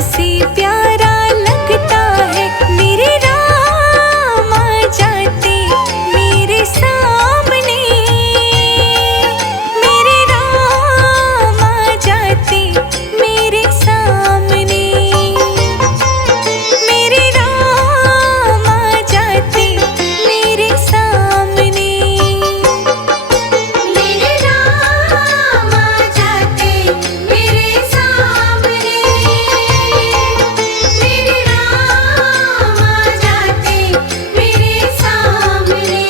से प्यारा लगता है मेरे राम आ जाते मेरे सामने, मेरे राम आ जाते मेरे सामने, मेरे राम आ जाते मेरे सामने, मेरे राम आ जाते मेरे सामने, मेरे राम आ जाते मेरे सामने।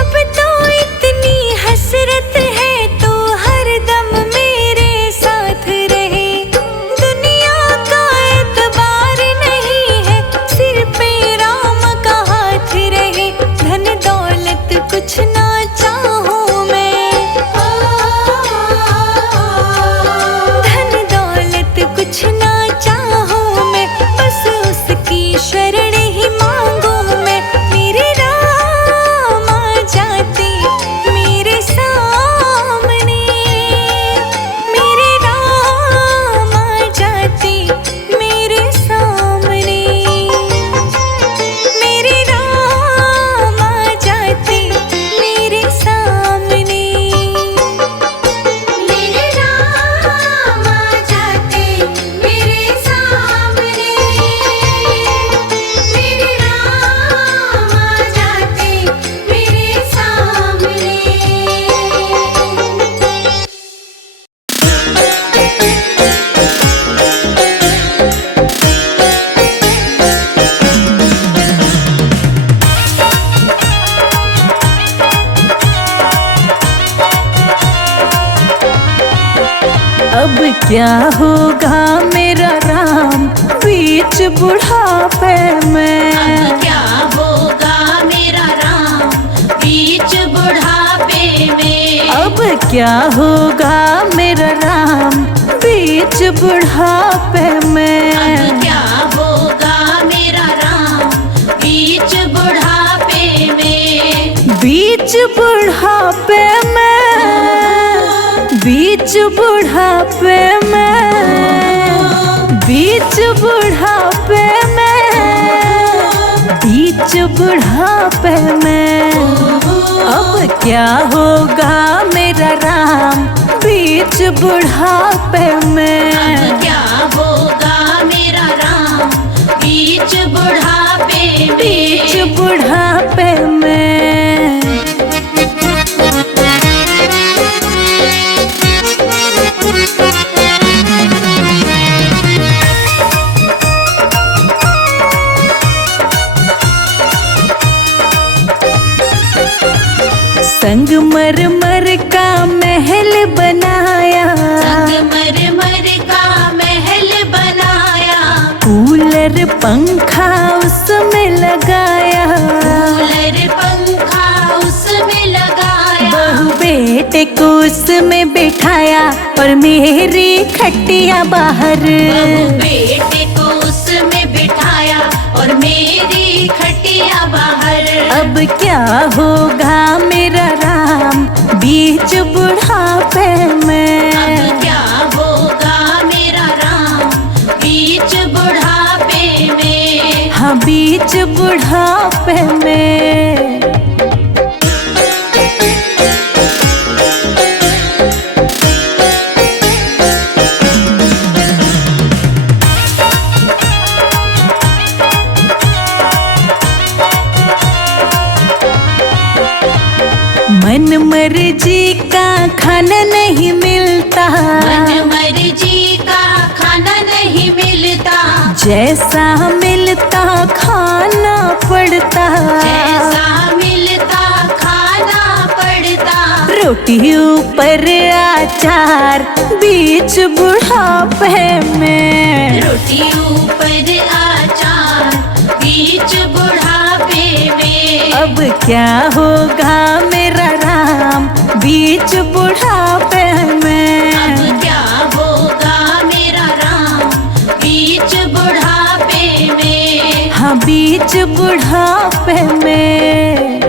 अब तो इतनी हसरत है तो हरदम मेरे साथ रहे, दुनिया का एतबार नहीं है सिर पे राम का हाथ रहे, धन दौलत कुछ ना चाहूं मैं, धन दौलत कुछ ना चाहूं मैं, बस उसकी शरण ही मांगू मैं, मेरे राम आ जाते मेरे सामने, मेरे राम आ जाते मेरे सामने, मेरे राम आ जाते मेरे सामने, मेरे राम आ जाते मेरे सामने, मेरे राम आ जाते मेरे सामने। अब क्या होगा मेरा राम बीच बुढ़ापे में, अब क्या होगा मेरा राम बीच बुढ़ापे में, अब क्या होगा मेरा राम बीच बुढ़ापे में, अब क्या होगा मेरा राम बीच बुढ़ापे में, बीच बुढ़ापे में, बीच बुढ़ापे में, बीच बुढ़ापे में, बीच बुढ़ापे में, अब क्या होगा मेरा राम बीच बुढ़ापे में, अब क्या होगा मेरा राम बीच बुढ़ापे में, बीच बुढ़ापे में। संगमरमर का महल बनाया, संगमरमर का महल बनाया, कूलर पंखा उसमें लगाया, कूलर पंखा उसमें लगाया, बहू बेटे को उसमें बिठाया और मेरी खटिया बाहर, बहू बेटे को उसमें बिठाया और मेरी खटिया बाहर, अब क्या होगा मेरा राम बीच बुढ़ापे में, अब क्या होगा मेरा राम बीच बुढ़ापे में, हाँ बीच बुढ़ापे में। मन मर्जी का खाना नहीं मिलता, मन मर्जी का खाना नहीं मिलता, जैसा मिलता खाना पड़ता, जैसा मिलता खाना पड़ता, रोटी ऊपर अचार बीच बुढ़ापे में, रोटी ऊपर अचार बीच बुढ़ापे में, अब क्या होगा मेरा राम बीच बुढ़ापे में, अब क्या होगा बीच बुढ़ापे में।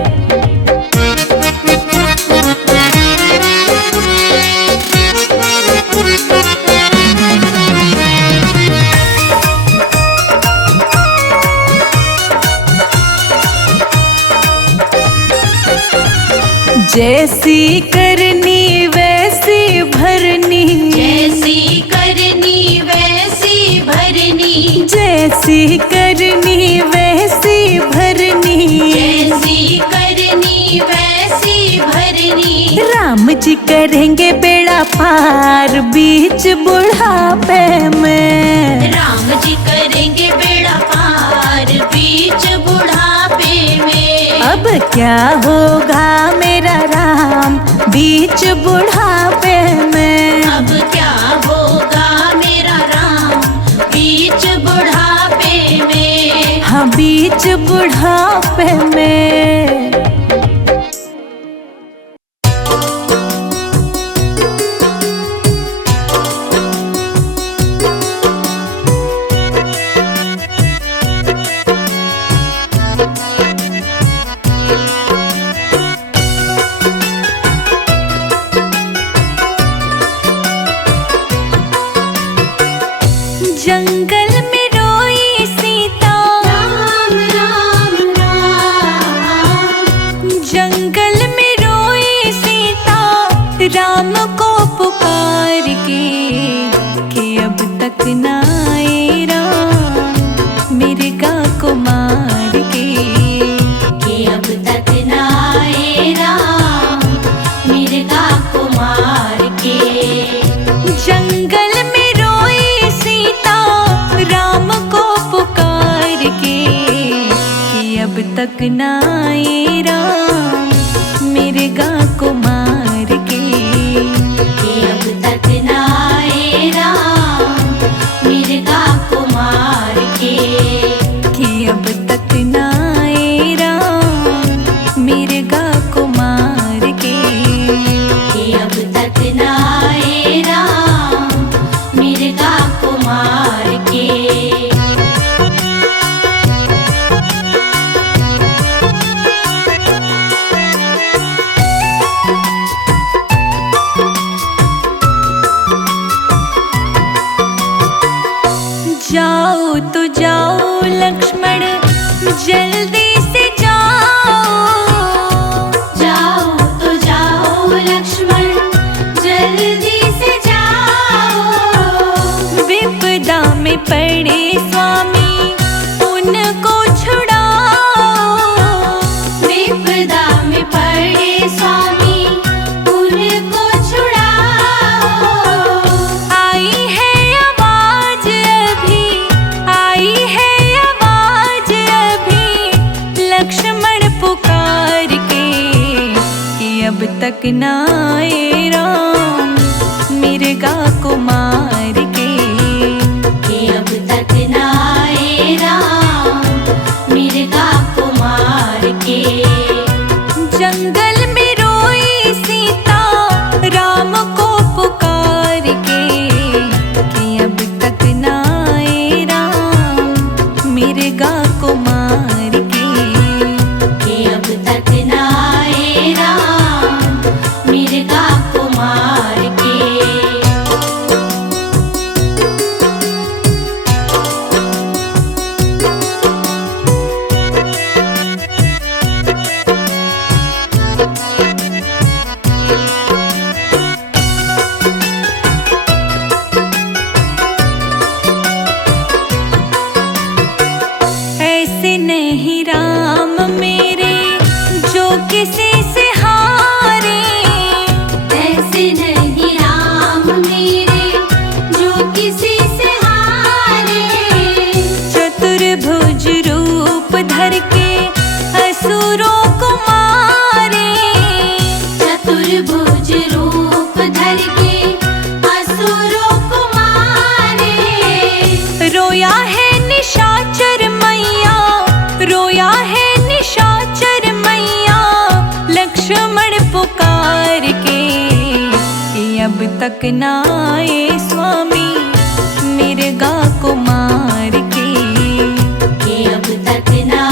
जैसी करनी वैसी भरनी, जैसी करनी वैसी भरनी, जैसी करनी वैसी भरनी, जैसी करनी वैसी भरनी। राम जी करेंगे बेड़ा पार बीच बुढ़ापे में। राम जी करेंगे बेड़ा पार बीच बुढ़ापे में। अब क्या होगा मेरा राम बीच बुढ़ापे में। अब क्या होगा मेरा राम बीच बुढ़ापे में। हाँ बीच बुढ़ापे में। जंगल में रोई सीता, राम राम राम। जंगल में रोई सीता राम को पुकार के, कि अब तक ना आए राम मिर्गा को मार के। कि अब तक ना आए राम मिर्गा को मार के। जंगल में रोई सीता राम को पुकार के, कि अब तक ना आए राम मिर्गा को मार के। कि अब तक ना आए राम मिर्गा को मार के। कि अब तक ना आए राम मिर्गा को मार के। कि अब तक ना आए राम मिर्गा को मार के। जाओ तो जाओ लक्ष्मण जल्दी से जाओ। जाओ तो जाओ लक्ष्मण जल्दी से जाओ। विपदा में पड़े स्वामी उनको छुड़ाओ। विपदा में पड़े स्वामी उनको छुड़ाओ। आई है आवाज अभी, आई है आवाज अभी लक्ष्मण पुकार के, कि अब तक ना आए राम मिर्गा को मार के। कि अब तक ना आए राम मिर्गा को मार के। जंगल में रोई सीता राम को पुकार के, कि अब तक ना आए राम मिर्गा को मार के। कि अब तक ना आए राम मिर्गा को मार के। ऐसे नहीं राम मेरे जो किसी से हारे। ऐसे नहीं राम मेरे जो किसी से हारे। चतुर्भुज रूप धर के असुरों को मारे। चतुर्भुज रूप धर के असुरों को मारे। रोया है निशाचर मैया, रोया है निशाचर मैया लक्ष्मण पुकार के, कि अब तक ना आए स्वामी मिर्गा को मार के। कि अब तक ना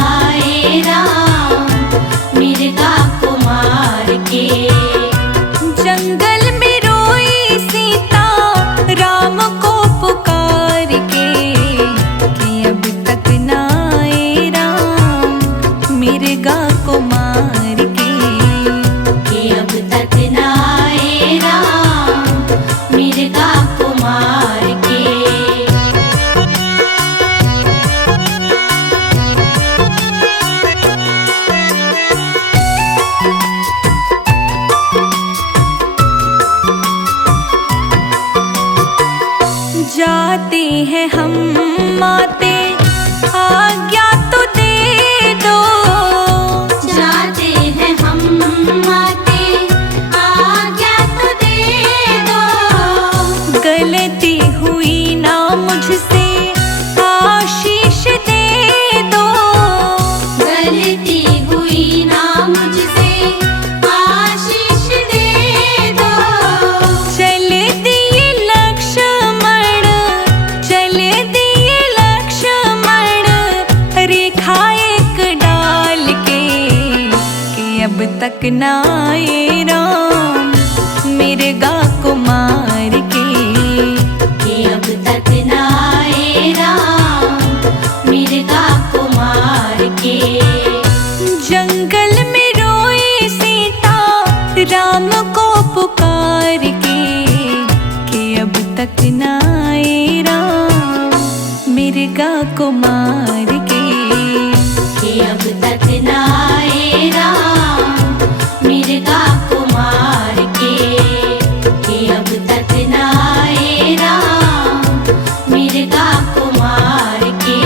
जाते हैं हम माते, आज्ञा तो दे दो। जाते हैं हम माते, आज्ञा तो दे दो। गलती हुई ना मुझसे, आशीष दे दो। गलती हुई ना मुझसे, आशीष दे दो। चल दिए लक्ष्मण, चल दिए लक्ष्मण, रेखा एक डाल के, कि अब तक ना आए राम मिर्गा को मार के। कि अब तक ना आए राम मिर्गा को मार के। जंगल में रोए सीता राम को पुकार के, कि अब तक ना आए राम मिर्गा को मार के। कि अब तक ना आए राम मिर्गा को मार के। कि अब तक ना आए राम मिर्गा को मार के।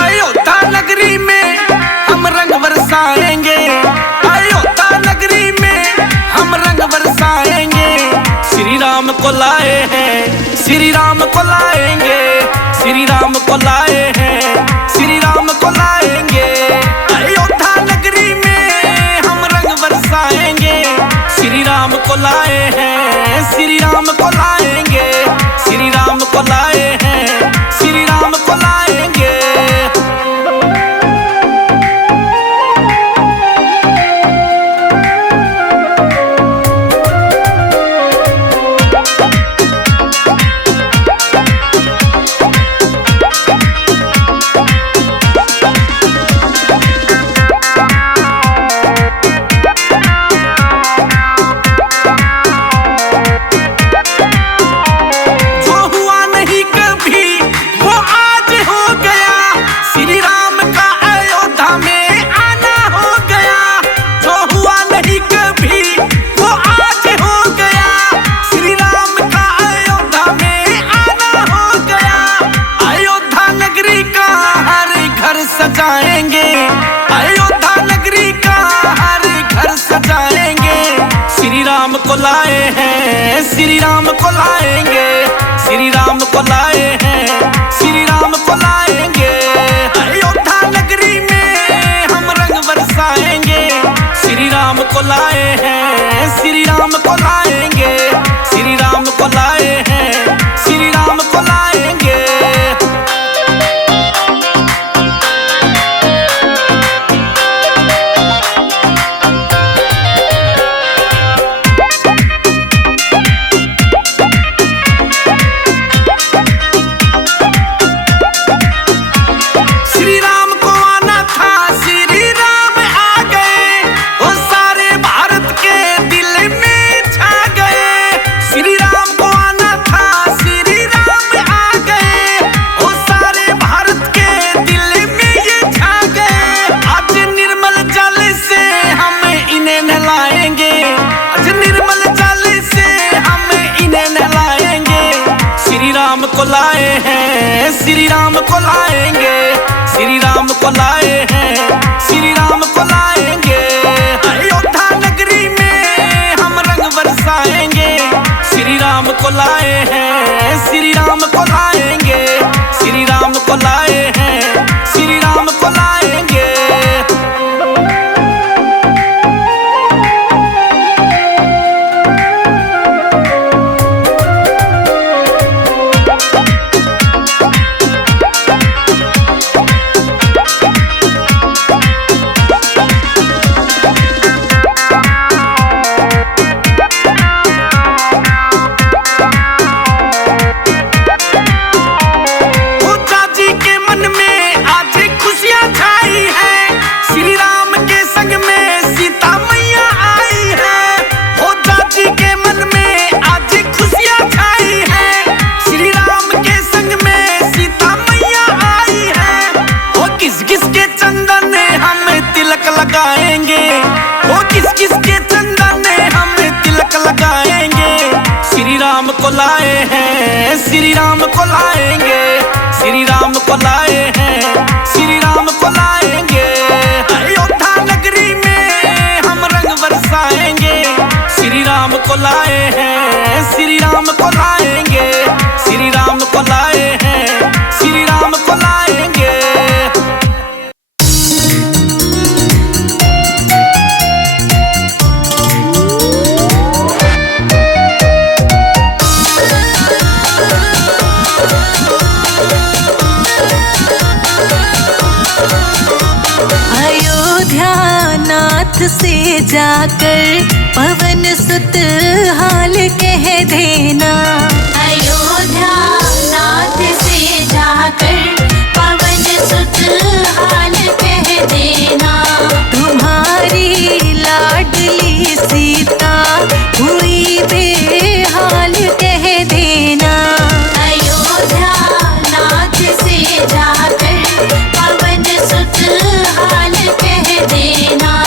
अयोध्या नगरी में हम रंग बरसाएंगे, अयोध्या नगरी में हम रंग बरसाएंगे। श्री राम को लाए हैं, श्री राम को लाएंगे, श्री राम को लाए हैं, श्री राम को लाएंगे। अयोध्या नगरी में हम रंग बरसाएंगे। श्री राम को लाए हैं, श्री राम को लाएंगे, श्री राम को लाए हैं, श्री राम को लाएंगे। जो हुआ नहीं कभी वो आज हो गया, श्री राम का अयोध्या में आना हो गया। जो हुआ नहीं कभी वो आज हो गया, श्री राम का अयोध्या में आना हो गया। अयोध्या नगरी का हर घर सजाएंगे, अयोध्या नगरी का हर घर सजाएंगे। श्री राम को लाए हैं, श्री राम को लाएंगे, श्री राम को लाए हैं, श्री राम को लाएंगे। अयोध्या नगरी में हम रंग बरसाएंगे। श्री राम को लाए हैं, श्री राम को लाएंगे, श्री राम को लाए हैं, श्री राम को लाएंगे। श्री राम को आना था, श्री राम आ गए, वो सारे भारत के दिल में छा गए। श्री राम को आना था, श्री राम आ गए, वो सारे भारत के दिल में ये छा गए। आज निर्मल जल से हम इन्हें नहलाएंगे, आज निर्मल जल से हम इन्हें नहलाएंगे। श्री राम को लाए हैं, श्री राम को लाएंगे, श्री राम को लाए हैं, श्री राम को लाएंगे। अयोध्या नगरी में हम रंग बरसाएंगे। श्री राम को लाए हैं, श्री राम को लाएंगे, श्री राम को लाए हैं, श्री राम को लाएंगे। लाए हैं, श्री राम को लाएंगे, श्री राम को लाए हैं, श्री राम को लाएंगे। अयोध्या नगरी में हम रंग बरसाएंगे, श्री राम को लाए हैं, श्री राम को लाएंगे, श्री राम को लाए हैं, श्री राम को लाएंगे। से जाकर पवन सुत हाल कह देना, अयोध्या नाथ से जाकर पवन सुत हाल कह देना। तुम्हारी लाडली सीता हुई बेहाल कह देना, अयोध्या नाथ से जाकर पवन सुत हाल कह देना।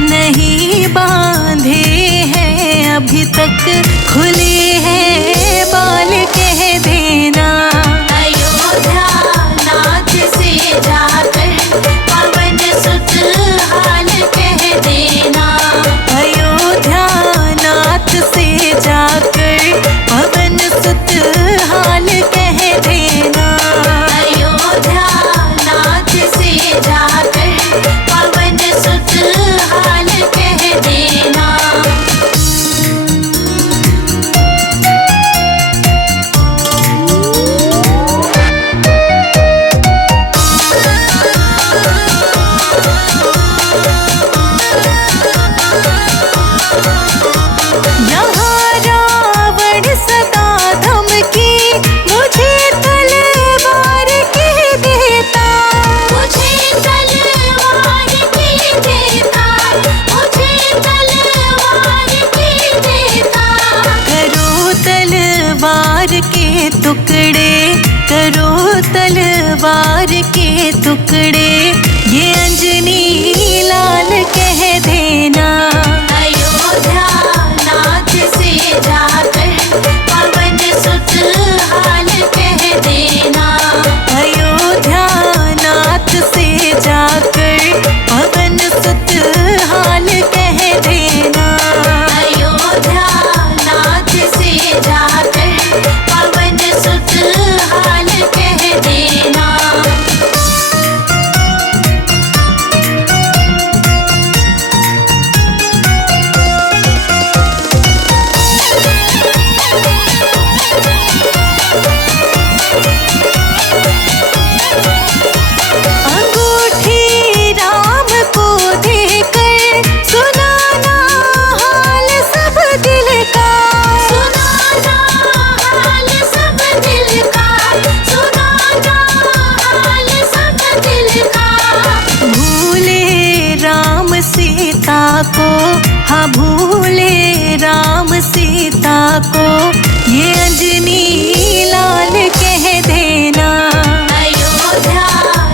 नहीं बांधे हैं अभी तक, खुले हैं बाल कह देना, अयोध्या नाथ से जाकर पवन सुत हाल कह देना, अयोध्या नाथ से जाकर पवन सुत हाल कह देना, अयोध्या नाथ से जाकर पवन सुत हाल कह देना। तलवार के टुकड़े ये अंजनी लाल कह देना, अयोध्या नाथ से जाकर पवन सुत हाल कह देना, अयोध्या नाथ से जाकर पवन सुत हाल कह देना, अयोध्या नाथ से जाकर पवन सुत हाल कह देना। हाँ भूले राम सीता को ये अंजनी लाल कह देना, अयोध्या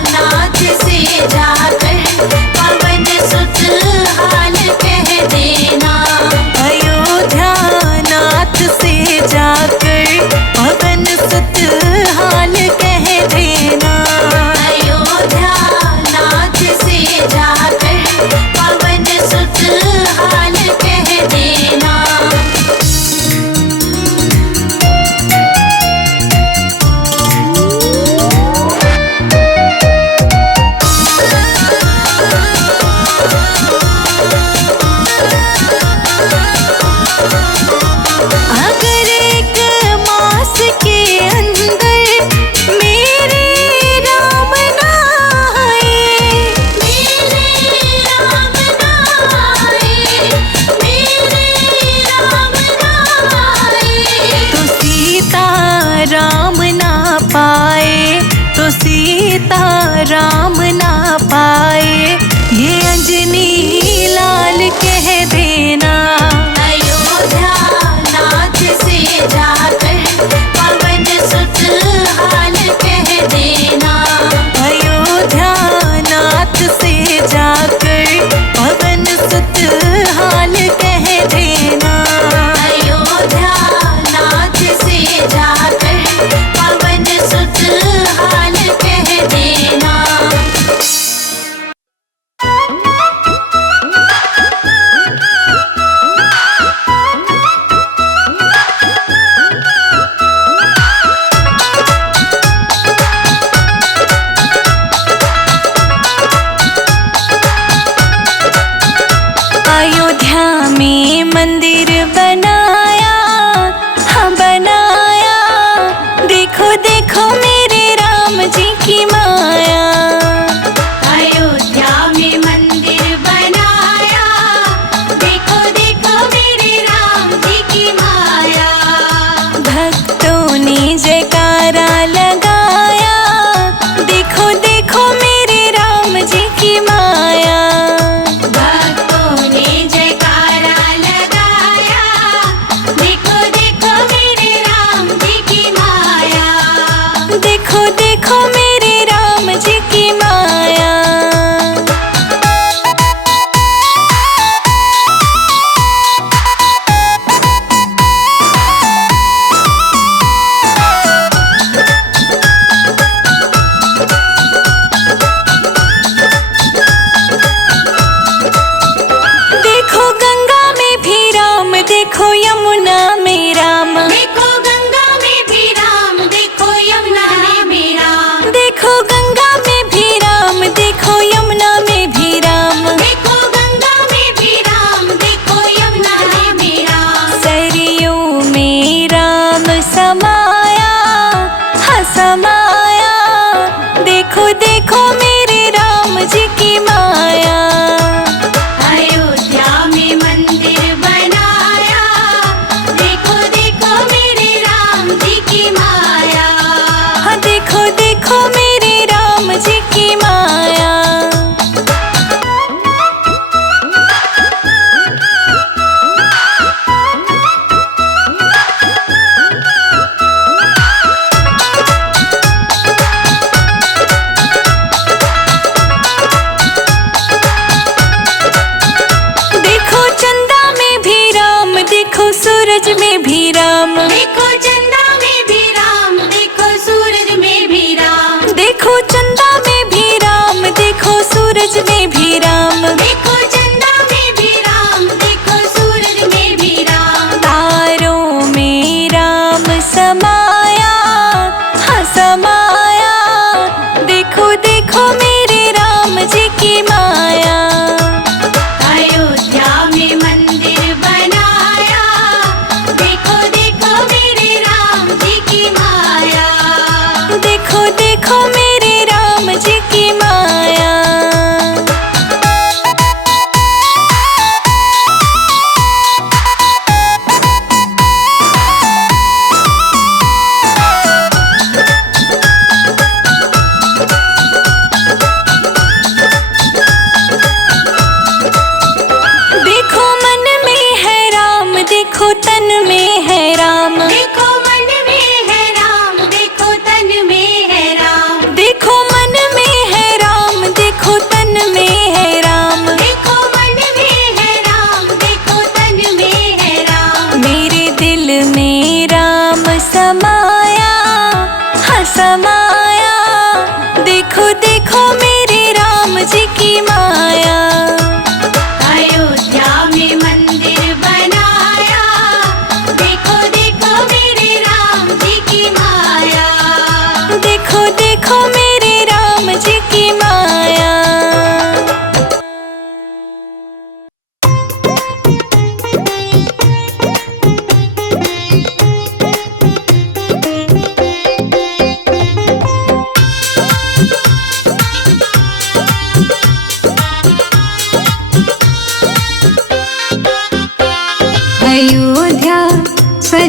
नाथ से जाकर पवन सुत हाल कह देना, अयोध्या नाथ से जाकर पवन सुत हाल कह देना, अयोध्या नाथ से जाकर पवन सुत हाल कह देना।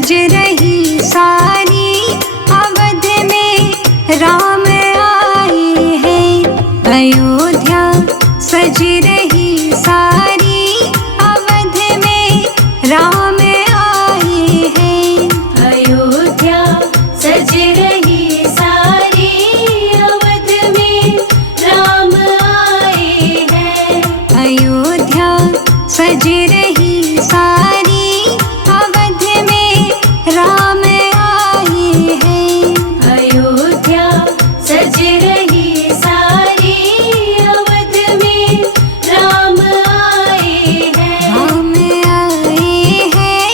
सज रही सारी अवध में राम आए हैं। अयोध्या सज रही सारी अवध में राम आए हैं। अयोध्या सज रही सारी अवध में राम आए हैं। अयोध्या सज रही सारी अवध में राम आए हैं। अयोध्या सज रही सारी अवध में राम आए हैं। राम आए हैं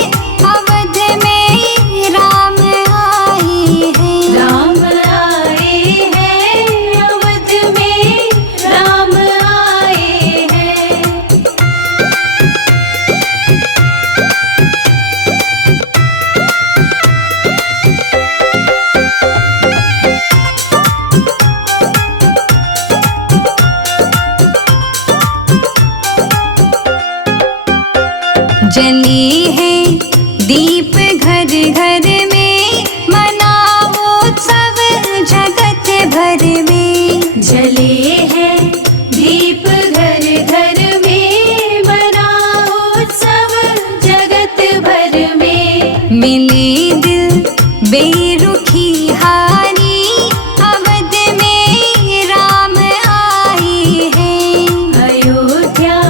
अवध में राम आए हैं। राम आए हैं अवध में राम आए हैं। जले हैं दीप घर घर में, मनाओ उत्सव जगत भर में। जले हैं दीप घर घर में, मनाओ उत्सव जगत भर में। मिले दिल बेरुखी हारी अवध में राम आए हैं। अयोध्या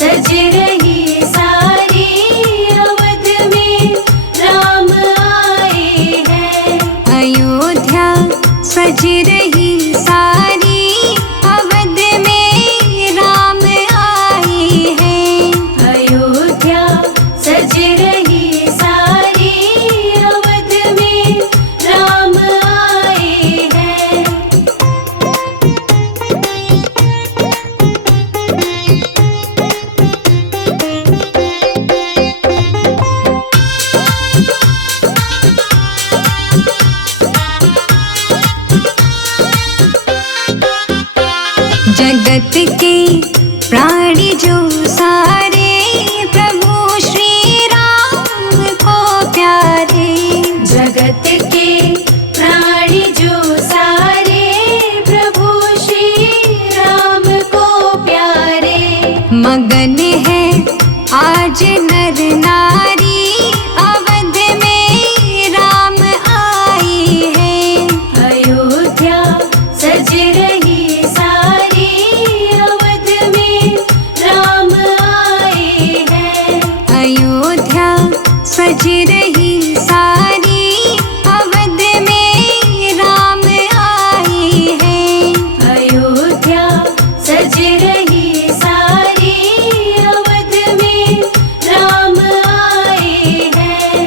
सज रही सारी अवध में राम आए हैं। अयोध्या सज रही सारी अवध में राम आए हैं। अयोध्या सज रही सारी अवध में राम आए हैं। जगत के प्राणी जो सारे प्रभु श्री राम को प्यारे। जगत के प्राणी जो सारे प्रभु श्री राम को प्यारे। मगन है आज नर नारी अवध में राम आए हैं। अयोध्या सज रही सारी अवध में राम आए हैं। अयोध्या सज रही सारी अवध में राम आए हैं। अयोध्या सज रही सारी अवध में राम आए हैं।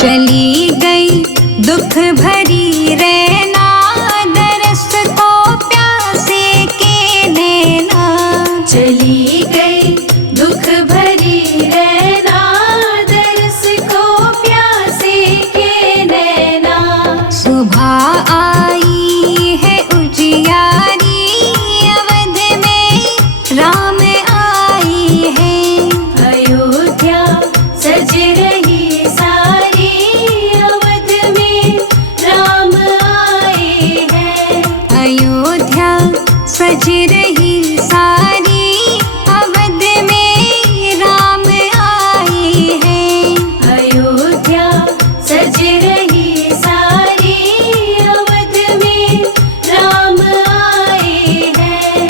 चली गई दुख भरी रैना, दरस को प्यासे के नैना। चली गई दुख भरी रैना, दरस को प्यासे के नैना। सुबह आई है उजियारी अवध में राम आए हैं। अयोध्या सज रही सारी अवध में राम आए हैं। अयोध्या सज रही सारी अवध में राम आए हैं। अयोध्या सज रही सारी अवध में राम आए हैं।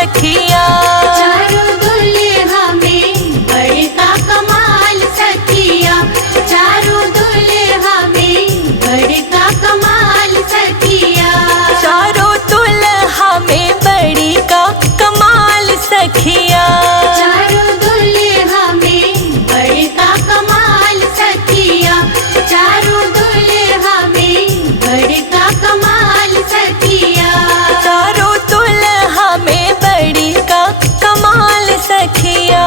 सखिया। चारों दुल्हा में बड़का कमाल सखिया, चारों दुल्हा में बड़का कमाल सखिया। चारों दुल्हा में बड़ी का कमाल सखिया। चारों दुल्हा में बड़का कमाल सखिया, चारों दुल्हा में बड़का कमाल सखिया। चारों दुल्हा में बड़ी का कमाल सखिया।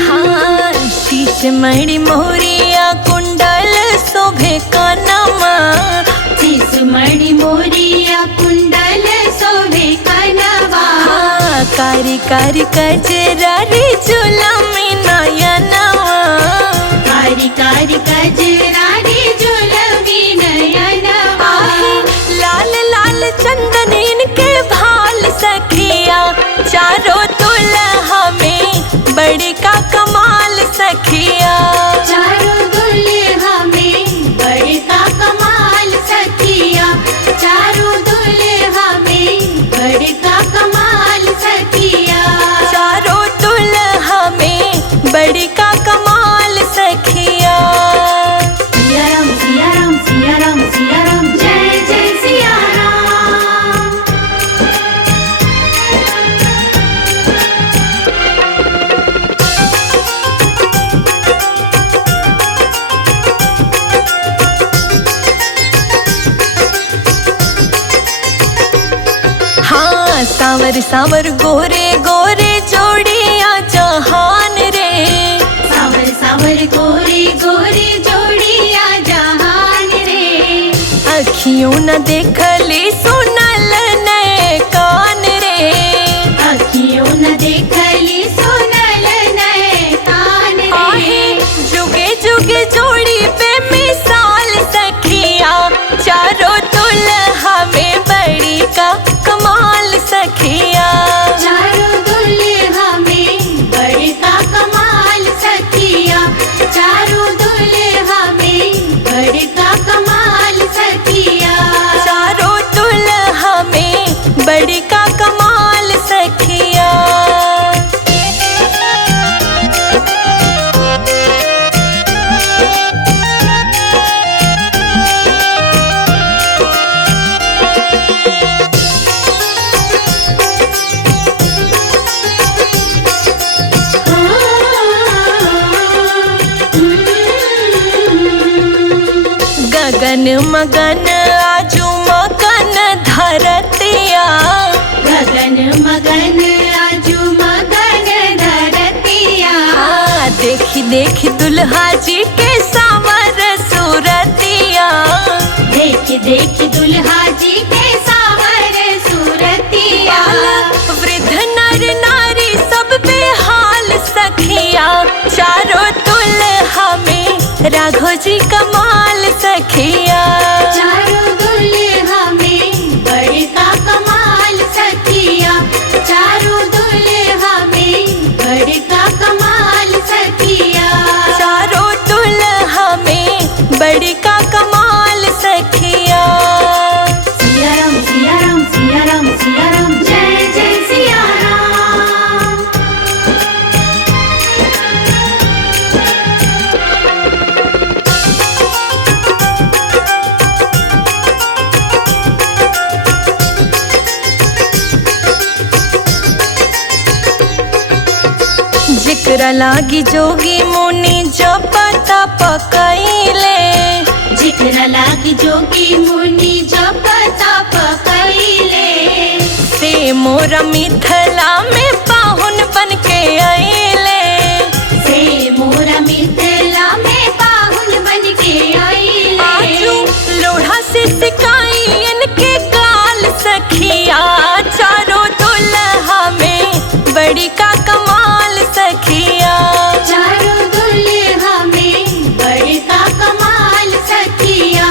हाँ, शीश मणि मोरिया कुंडल शोभे कानमा। शीश मणि मोरिया कुंडल शोभे कनवा। हाँ, कारी कारी कजरारी जुलमी नयनवा। कारी कारी कजरारी जुलमी नयनवा। लाल लाल चंदन इनके भाल सखिया। चारों दुल्हा में बड़ी का कमाल सखिया। चारों दुल्हा में बड़का कमाल सखिया, चारों दुल्हा में बड़का कमाल सखिया। चारों दुल्हा में बड़ी का कमाल सखिया। सिया राम सिया राम सिया राम सिया राम, जय जय सिया राम। हाँ, सावर सावर गोरे गोरे जोड़िया जहान रे। सावर सावर गोरी गोरी जोड़िया जहान रे। अखियों न देखली सुनल नए कान रे। अखियों न देखली सुनल नए कान आहे रे। जुगे जुगे जोड़ी पे मिसाल सखिया। चारों दुल्हा में बड़ी का कमाल सखिया। चारों दुल्हा में बड़का कमाल सखिया, चारों दुल्हा में बड़का कमाल सखिया। चारों दुल्हा में बड़ी का कमाल सखिया। गगन मगन आजू मगन धरतिया। गगन मगन आजू मगन धरतिया। हाँ, देखी देखी दुल्हा जी के सावर सूरतिया। देख देख दुल्हा जी के सावर सूरतिया। वृद्ध नर नारी सब बेहाल सखिया। चारों दुल्हा में राघो जी कमाल सखिया। चारों दुल्हा में बड़का कमाल सखिया, चारों दुल्हा में बड़का कमाल सखिया। चारों दुल्हा में बड़ी का कमाल सखिया। सिया राम सिया राम सिया राम सिया राम, जय जय सिया राम। जिकरा लागी जोगी मुनि जप तप कइले। जिकरा लागी जोगी मुनि जप तप कइले। से मोरा मिथिला में पाहुन बन के अइले। से मोरा मिथिला में पाहुन बन के आइले। आजू लोढ़ा से सिकाई इनके गाल सखिया। चारों दुल्हा में बड़ी का कमाल सखिया। चारों दुल्हा में बड़का कमाल सखिया,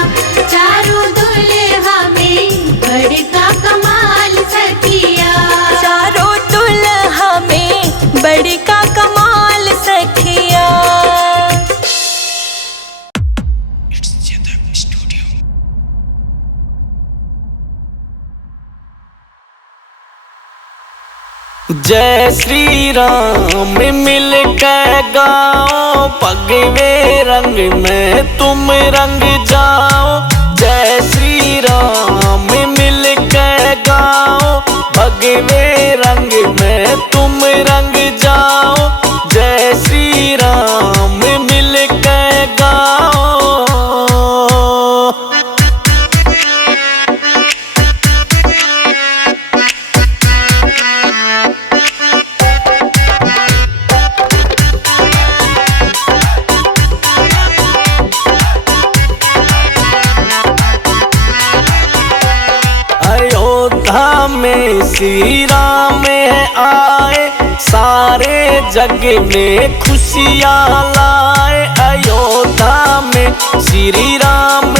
जय श्री राम मिल के गाओ, भगवे रंग में तुम रंग जाओ। जय श्री राम मिल के गाओ, भगवे रंग में तुम रंग जाओ। जय श्री राम मिल के गाओ। अयोध्या में श्री राम आए, सारे जग में खुशियाँ लाए। अयोध्या में श्री राम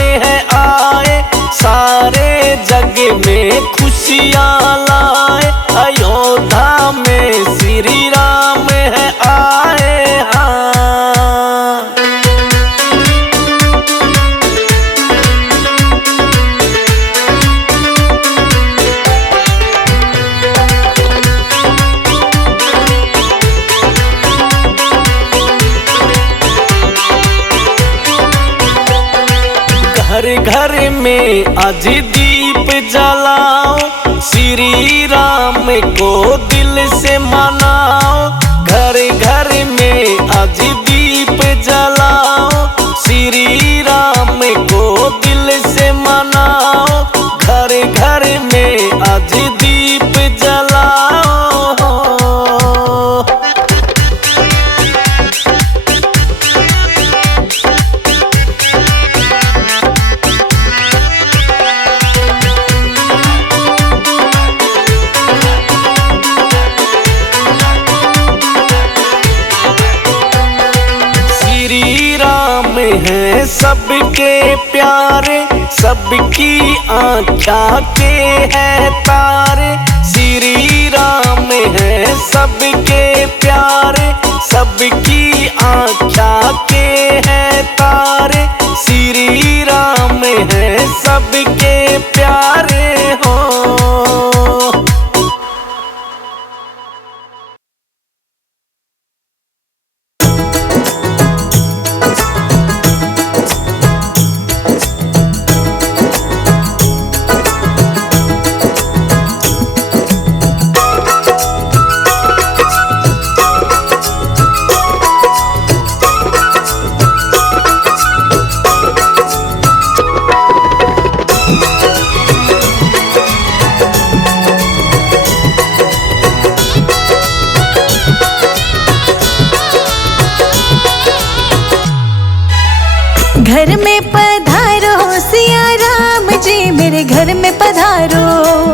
आए, सारे जग में खुशियाँ लाए। अयोध्या में श्री राम आए हाँ। घर घर में आज दीप जलाओ, श्री राम को दिल से मनाओ। घर घर में आज दीप जलाओ, श्री राम को दिल से मनाओ। घर घर में आज दीप जलाओ। हैं सबके प्यारे, सबकी आँखा के हैं तारे। श्री राम है सबके प्यारे, सबकी आँखा के हैं तारे। श्री राम है सबके प्यारे हो। घर में पधारो सिया राम जी, मेरे घर में पधारो।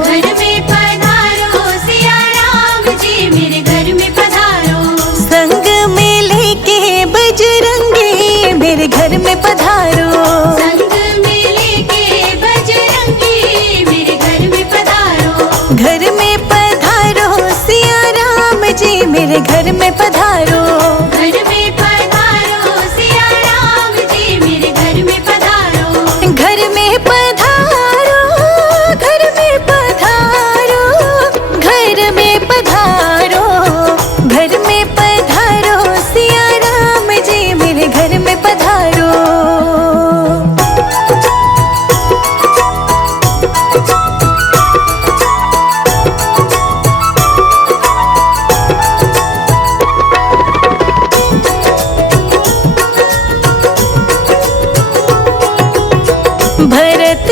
घर में पधारो सिया राम जी, मेरे घर में पधारो। संग में लेके बजरंगी, मेरे घर में पधारो। संग में लेके बजरंगी, मेरे घर में पधारो। घर में पधारो सिया राम जी, मेरे घर में पधारो। घर में पधारो सिया राम जी, मेरे घर में पधारो। घर में पधारो, घर में पधारो, घर में पधारो। घर में पधारो सिया राम जी, मेरे घर में पधारो। भरत